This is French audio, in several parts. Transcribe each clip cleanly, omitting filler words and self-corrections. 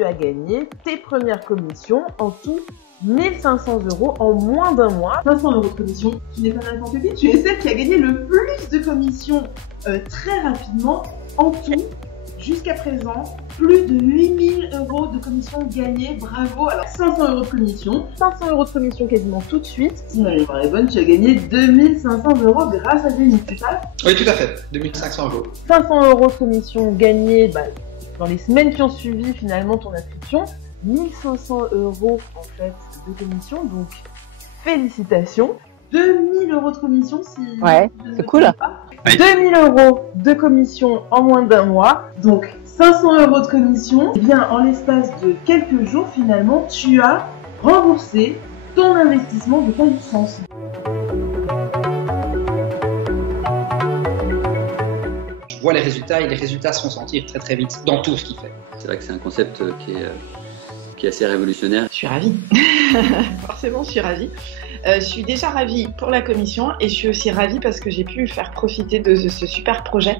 tu as gagné tes premières commissions, en tout 1500 € en moins d'un mois. 500 € de commission, tu n'es pas n'importe qui, tu es celle qui a gagné le plus de commissions très rapidement. En tout, jusqu'à présent, plus de 8000 € de commissions gagnées, bravo. Alors 500 € de commission, 500 € de commission quasiment tout de suite. Si ma mémoire est bonne, tu as gagné 2500 € grâce à Zénith, c'est ça? Oui, tout à fait, 2500 €. 500 € de commission gagnée dans les semaines qui ont suivi finalement ton inscription. 1500 € en fait de commission, donc félicitations. 2000 € de commission si... Ouais, c'est cool. 2000 € de commission en moins d'un mois, donc 500 € de commission. Et bien, en l'espace de quelques jours, finalement, tu as remboursé ton investissement de ton licence. Je vois les résultats et les résultats se font sentir très très vite dans tout ce qu'il fait. C'est vrai que c'est un concept qui est assez révolutionnaire. Je suis ravie. Forcément, je suis ravie. Je suis déjà ravie pour la commission et je suis aussi ravie parce que j'ai pu faire profiter de ce super projet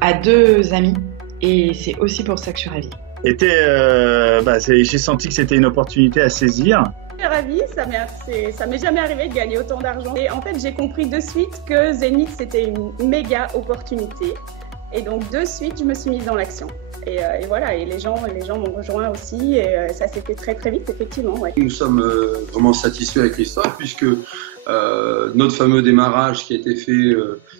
à 2 amis et c'est aussi pour ça que je suis ravie. J'ai senti que c'était une opportunité à saisir. Je suis ravie, ça m'est jamais arrivé de gagner autant d'argent. Et en fait, j'ai compris de suite que Zénith, c'était une méga opportunité. Et donc, de suite, je me suis mise dans l'action. Et voilà, et les gens m'ont rejoint aussi, et ça s'est fait très très vite, effectivement. Ouais. Nous sommes vraiment satisfaits avec l'histoire, puisque notre fameux démarrage qui a été fait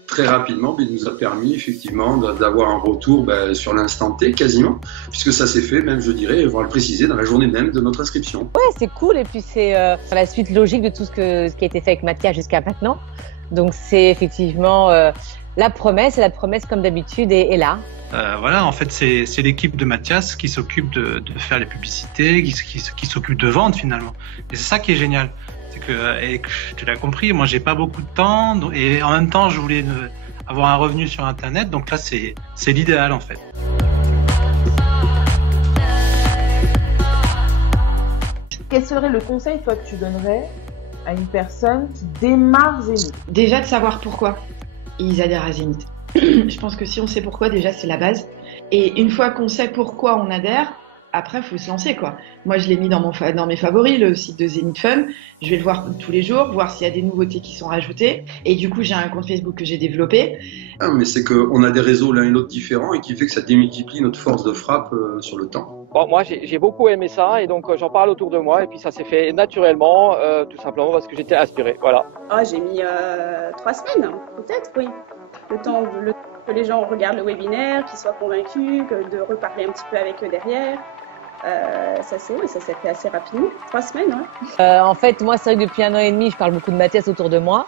très rapidement, il nous a permis effectivement d'avoir un retour sur l'instant T quasiment, puisque ça s'est fait, même je dirais, voire le préciser, dans la journée même de notre inscription. Ouais, c'est cool, et puis c'est la suite logique de tout ce qui a été fait avec Mathias jusqu'à maintenant. Donc c'est effectivement la promesse comme d'habitude est là. Voilà, en fait, c'est l'équipe de Mathias qui s'occupe de faire les publicités, qui s'occupe de vendre finalement. Et c'est ça qui est génial. C'est que, et tu l'as compris, moi j'ai pas beaucoup de temps et en même temps je voulais avoir un revenu sur Internet. Donc là, c'est l'idéal en fait. Quel serait le conseil, toi, que tu donnerais à une personne qui démarre Zénith? Déjà de savoir pourquoi ils adhèrent à Zénith. Je pense que si on sait pourquoi, déjà, c'est la base. Et une fois qu'on sait pourquoi on adhère, après, il faut se lancer, quoi. Moi, je l'ai mis dans mes favoris, le site de Zénith Fun. Je vais le voir tous les jours, voir s'il y a des nouveautés qui sont rajoutées. Et du coup, j'ai un compte Facebook que j'ai développé. Ah, mais c'est qu'on a des réseaux l'un et l'autre différents et qui fait que ça démultiplie notre force de frappe sur le temps. Bon, moi, j'ai beaucoup aimé ça et donc j'en parle autour de moi. Et puis ça s'est fait naturellement, tout simplement parce que j'étais inspiré. Voilà. Ah, j'ai mis 3 semaines, peut-être, oui. Le temps que les gens regardent le webinaire, qu'ils soient convaincus, de reparler un petit peu avec eux derrière. Ça s'est fait assez rapidement, 3 semaines. Ouais. En fait, moi, c'est vrai que depuis 1 an et demi, je parle beaucoup de Mathias autour de moi.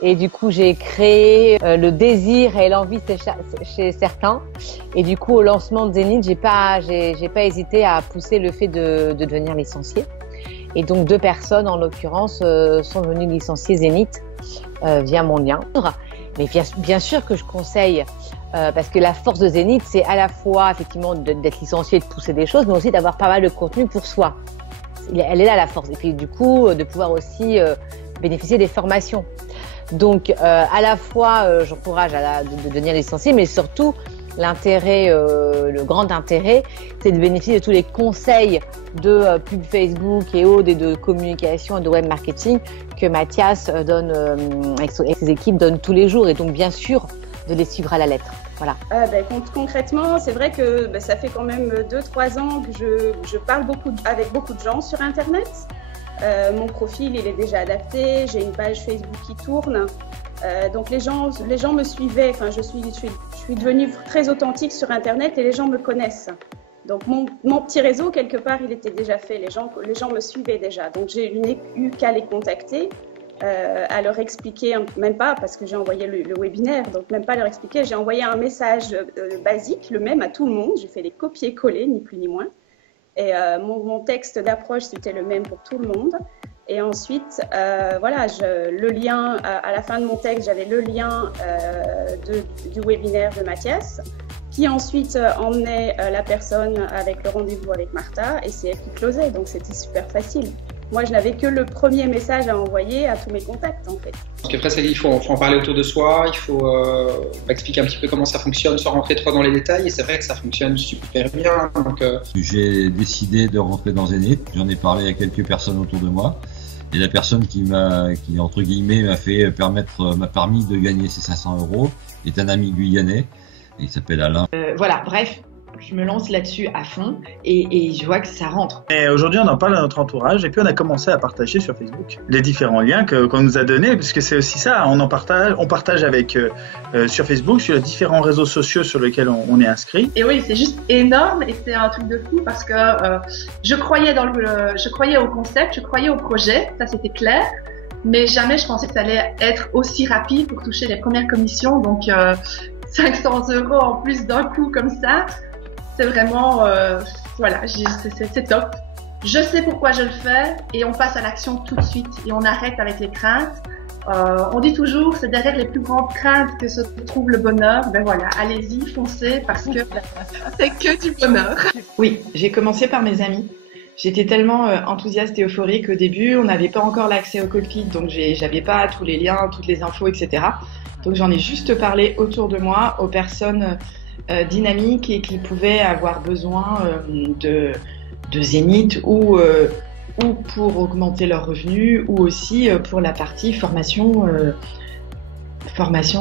Et du coup, j'ai créé le désir et l'envie chez certains. Et du coup, au lancement de Zénith, j'ai pas hésité à pousser le fait de devenir licencié. Et donc, 2 personnes, en l'occurrence, sont venues licencier Zénith via mon lien. Mais bien sûr que je conseille, parce que la force de Zénith, c'est à la fois effectivement d'être licencié, de pousser des choses, mais aussi d'avoir pas mal de contenu pour soi. Elle est là la force. Et puis du coup, de pouvoir aussi bénéficier des formations. Donc à la fois, j'encourage de devenir licencié, mais surtout l'intérêt, le grand intérêt, c'est de bénéficier de tous les conseils de pub Facebook et autres, et de communication et de web marketing que Mathias donne avec ses équipes donnent tous les jours, et donc bien sûr de les suivre à la lettre. Voilà. Concrètement, c'est vrai que ça fait quand même 2-3 ans que je parle avec beaucoup de gens sur Internet. Mon profil, il est déjà adapté, j'ai une page Facebook qui tourne. Donc les gens me suivaient, enfin je suis devenue très authentique sur Internet et les gens me connaissent. Donc mon petit réseau, quelque part, il était déjà fait, les gens me suivaient déjà. Donc j'ai eu qu'à les contacter, à leur expliquer, même pas parce que j'ai envoyé le webinaire, donc même pas leur expliquer, j'ai envoyé un message basique, le même à tout le monde, j'ai fait des copier-coller, ni plus ni moins. Et mon texte d'approche, c'était le même pour tout le monde. Et ensuite, voilà, le lien, à la fin de mon texte, j'avais le lien du webinaire de Mathias, qui ensuite emmenait la personne avec le rendez-vous avec Martha, et c'est elle qui closait, donc c'était super facile. moi, je n'avais que le premier message à envoyer à tous mes contacts, en fait. Parce qu'après, il faut en parler autour de soi, il faut expliquer un petit peu comment ça fonctionne, sans rentrer trop dans les détails. Et c'est vrai que ça fonctionne super bien. Donc, j'ai décidé de rentrer dans Zenith. J'en ai parlé à quelques personnes autour de moi. Et la personne qui entre guillemets m'a permis de gagner ces 500 € est un ami guyanais. Il s'appelle Alain. Voilà, bref. Je me lance là-dessus à fond et je vois que ça rentre. Et aujourd'hui, on en parle à notre entourage et puis on a commencé à partager sur Facebook les différents liens qu'on nous a donnés, parce que c'est aussi ça, on partage avec sur Facebook, sur les différents réseaux sociaux sur lesquels on est inscrit. Et oui, c'est juste énorme et c'est un truc de fou parce que je croyais au concept, je croyais au projet, ça c'était clair. Mais jamais je pensais que ça allait être aussi rapide pour toucher les premières commissions. Donc 500 € en plus d'un coup comme ça. C'est vraiment, voilà, c'est top. Je sais pourquoi je le fais et on passe à l'action tout de suite et on arrête avec les craintes. On dit toujours, c'est derrière les plus grandes craintes que se trouve le bonheur. Ben voilà, allez-y, foncez parce que c'est que du bonheur. Oui, j'ai commencé par mes amis. J'étais tellement enthousiaste et euphorique au début, on n'avait pas encore l'accès au cockpit, donc j'avais pas tous les liens, toutes les infos, etc. Donc j'en ai juste parlé autour de moi aux personnes dynamiques et qui pouvaient avoir besoin de Zenith ou pour augmenter leurs revenus ou aussi pour la partie formation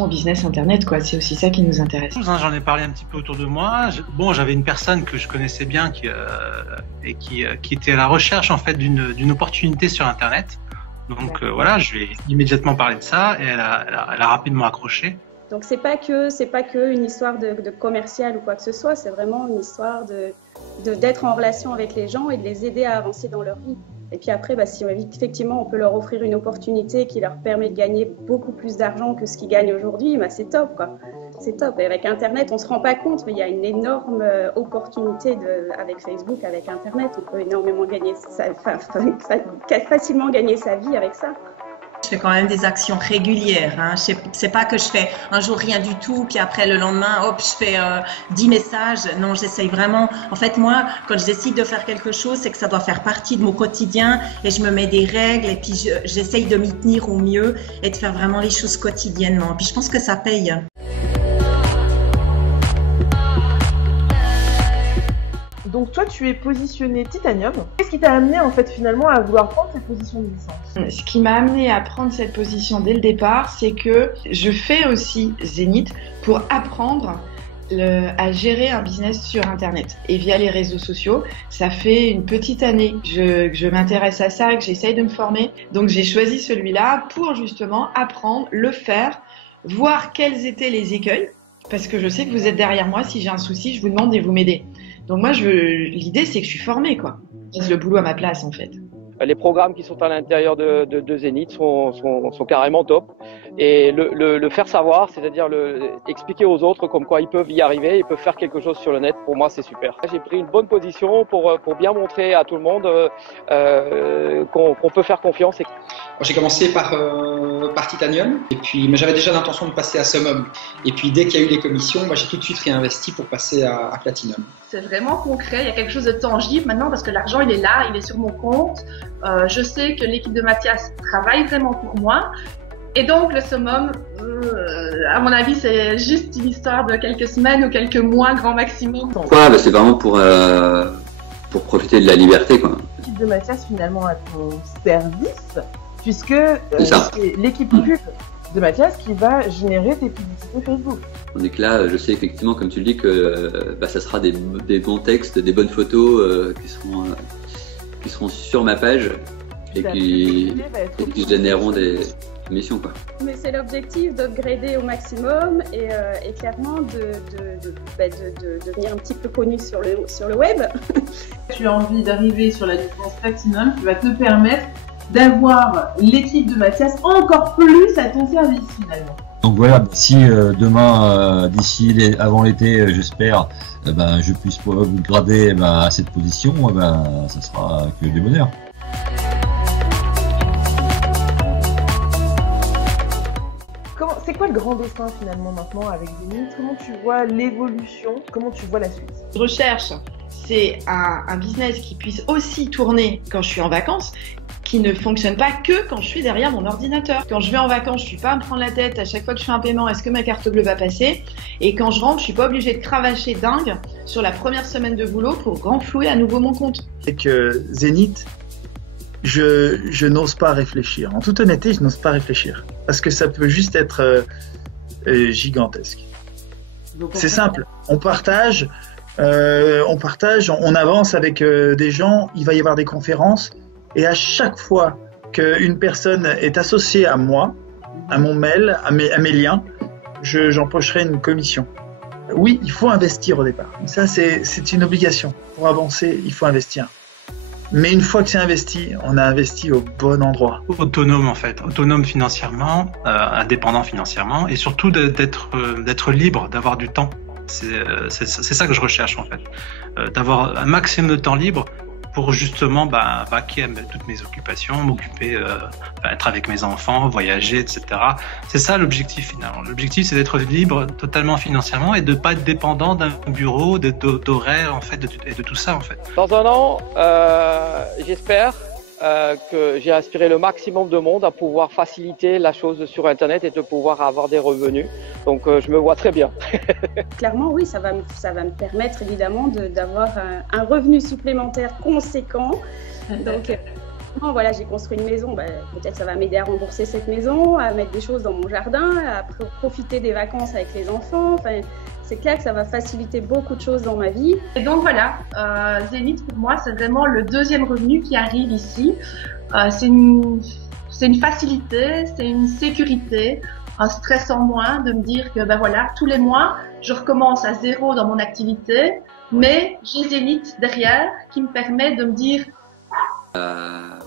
au business internet, quoi. C'est aussi ça qui nous intéresse. J'en ai parlé un petit peu autour de moi. J'avais une personne que je connaissais bien qui était à la recherche en fait d'une opportunité sur internet. Donc voilà, je lui ai immédiatement parlé de ça et elle a rapidement accroché. Donc c'est pas que une histoire de commercial ou quoi que ce soit, c'est vraiment une histoire d'être en relation avec les gens et de les aider à avancer dans leur vie. Et puis après, si effectivement on peut leur offrir une opportunité qui leur permet de gagner beaucoup plus d'argent que ce qu'ils gagnent aujourd'hui, c'est top, quoi. C'est top. Et avec Internet, on se rend pas compte, mais il y a une énorme opportunité avec Facebook, avec Internet. On peut énormément facilement gagner sa vie avec ça. Je fais quand même des actions régulières. Hein. C'est pas que je fais un jour rien du tout, puis après le lendemain, hop, je fais 10 messages. Non, j'essaye vraiment. En fait, moi, quand je décide de faire quelque chose, c'est que ça doit faire partie de mon quotidien et je me mets des règles et puis j'essaye de m'y tenir au mieux et de faire vraiment les choses quotidiennement. Puis je pense que ça paye. Donc toi, tu es positionné Titanium. Qu'est-ce qui t'a amené en fait finalement à vouloir prendre cette position de licence? Ce qui m'a amené à prendre cette position dès le départ, c'est que je fais aussi Zenith pour apprendre à gérer un business sur Internet et via les réseaux sociaux. Ça fait une petite année que je m'intéresse à ça, que j'essaye de me former. Donc j'ai choisi celui-là pour justement apprendre, le faire, voir quels étaient les écueils. Parce que je sais que vous êtes derrière moi. Si j'ai un souci, je vous demande et vous m'aidez. Donc moi, l'idée, c'est que je suis formée, quoi. Je laisse le boulot à ma place, en fait. Les programmes qui sont à l'intérieur de Zenith sont carrément top. Et le faire savoir, c'est-à-dire expliquer aux autres comme quoi ils peuvent y arriver, ils peuvent faire quelque chose sur le net, pour moi, c'est super. J'ai pris une bonne position pour bien montrer à tout le monde qu'on peut faire confiance. J'ai commencé par Titanium, mais j'avais déjà l'intention de passer à Summum. Et puis dès qu'il y a eu les commissions, j'ai tout de suite réinvesti pour passer à Platinum. C'est vraiment concret, il y a quelque chose de tangible maintenant parce que l'argent il est là, il est sur mon compte. Je sais que l'équipe de Mathias travaille vraiment pour moi. Et donc le Summum, à mon avis, c'est juste une histoire de quelques semaines ou quelques mois grand maximum. Ouais, c'est vraiment pour profiter de la liberté, quoi. L'équipe de Mathias finalement à ton service, puisque c'est l'équipe pub de Mathias qui va générer tes publicités Facebook. On est que là, je sais effectivement, comme tu le dis, que ça sera des bons textes, des bonnes photos qui seront sur ma page et qui généreront des missions, quoi. Mais c'est l'objectif d'upgrader au maximum et clairement de devenir un petit peu connu sur le web. Tu as envie d'arriver sur la licence Platinum qui va te permettre d'avoir l'équipe de Mathias encore plus à ton service finalement. Donc voilà, si demain, avant l'été, j'espère, je puisse vous grader à cette position, ça sera que du bonheur. C'est quoi le grand dessin finalement maintenant avec Zenith? Comment tu vois l'évolution? Comment tu vois la suite? Je recherche c'est un business qui puisse aussi tourner quand je suis en vacances, qui ne fonctionne pas que quand je suis derrière mon ordinateur. Quand je vais en vacances, je suis pas à me prendre la tête à chaque fois que je fais un paiement, est-ce que ma carte bleue va passer? Et quand je rentre, je suis pas obligée de cravacher dingue sur la première semaine de boulot pour renflouer à nouveau mon compte. Avec Zénith, je n'ose pas réfléchir. En toute honnêteté, je n'ose pas réfléchir. Parce que ça peut juste être gigantesque. C'est simple. On partage, on avance avec des gens, il va y avoir des conférences. Et à chaque fois qu'une personne est associée à moi, à mon mail, à mes liens, j'empocherai une commission. Oui, il faut investir au départ. Ça, c'est une obligation. Pour avancer, il faut investir. Mais une fois que c'est investi, on a investi au bon endroit. Autonome en fait, autonome financièrement, indépendant financièrement, et surtout d'être libre, d'avoir du temps. C'est ça que je recherche en fait, d'avoir un maximum de temps libre pour justement vaquer à toutes mes occupations, m'occuper, être avec mes enfants, voyager, etc. C'est ça l'objectif finalement. L'objectif c'est d'être libre totalement financièrement et de pas être dépendant d'un bureau, d'horaires en fait, et de tout ça en fait. Dans un an, j'espère que j'ai inspiré le maximum de monde à pouvoir faciliter la chose sur Internet et de pouvoir avoir des revenus. Donc je me vois très bien. Clairement, oui, ça va me permettre évidemment d'avoir un revenu supplémentaire conséquent. Donc voilà, j'ai construit une maison, peut-être ça va m'aider à rembourser cette maison, à mettre des choses dans mon jardin, à profiter des vacances avec les enfants. Enfin, c'est clair que ça va faciliter beaucoup de choses dans ma vie. Et donc voilà, Zénith pour moi c'est vraiment le deuxième revenu qui arrive ici. C'est une facilité, c'est une sécurité, un stress en moins de me dire que voilà, tous les mois je recommence à zéro dans mon activité, mais j'ai Zénith derrière qui me permet de me dire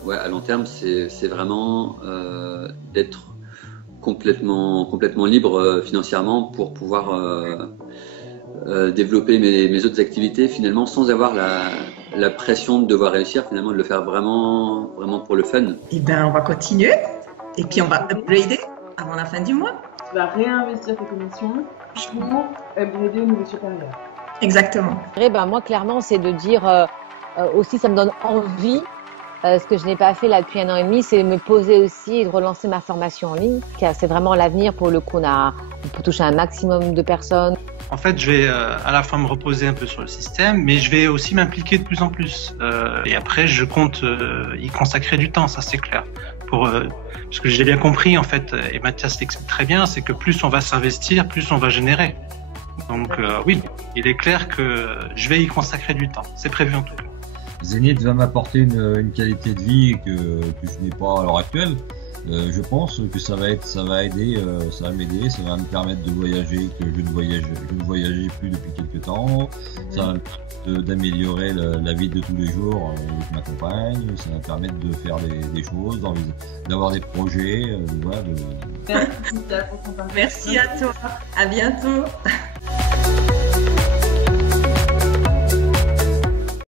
ouais, à long terme, c'est vraiment d'être complètement libre financièrement pour pouvoir développer mes autres activités finalement sans avoir la pression de devoir réussir, finalement de le faire vraiment pour le fun. Et on va continuer et puis on va upgrader avant la fin du mois. Tu vas réinvestir tes commissions pour upgrader au niveau supérieur. Exactement. Moi clairement c'est de dire aussi ça me donne envie. Ce que je n'ai pas fait là depuis 1 an et demi, c'est me poser aussi et de relancer ma formation en ligne. C'est vraiment l'avenir pour le coup. On peut toucher un maximum de personnes. En fait, je vais à la fois me reposer un peu sur le système, mais je vais aussi m'impliquer de plus en plus. Et après, je compte y consacrer du temps, ça c'est clair. Parce que j'ai bien compris en fait, et Mathias l'explique très bien, c'est que plus on va s'investir, plus on va générer. Donc oui, il est clair que je vais y consacrer du temps. C'est prévu en tout cas. Zénith va m'apporter une qualité de vie que je n'ai pas à l'heure actuelle. Je pense que ça va m'aider, ça va me permettre de voyager, que je ne voyageais plus depuis quelques temps. Ça va me permettre d'améliorer la vie de tous les jours avec ma compagne. Ça va me permettre de faire des choses, d'avoir des projets. Merci à toi. À bientôt.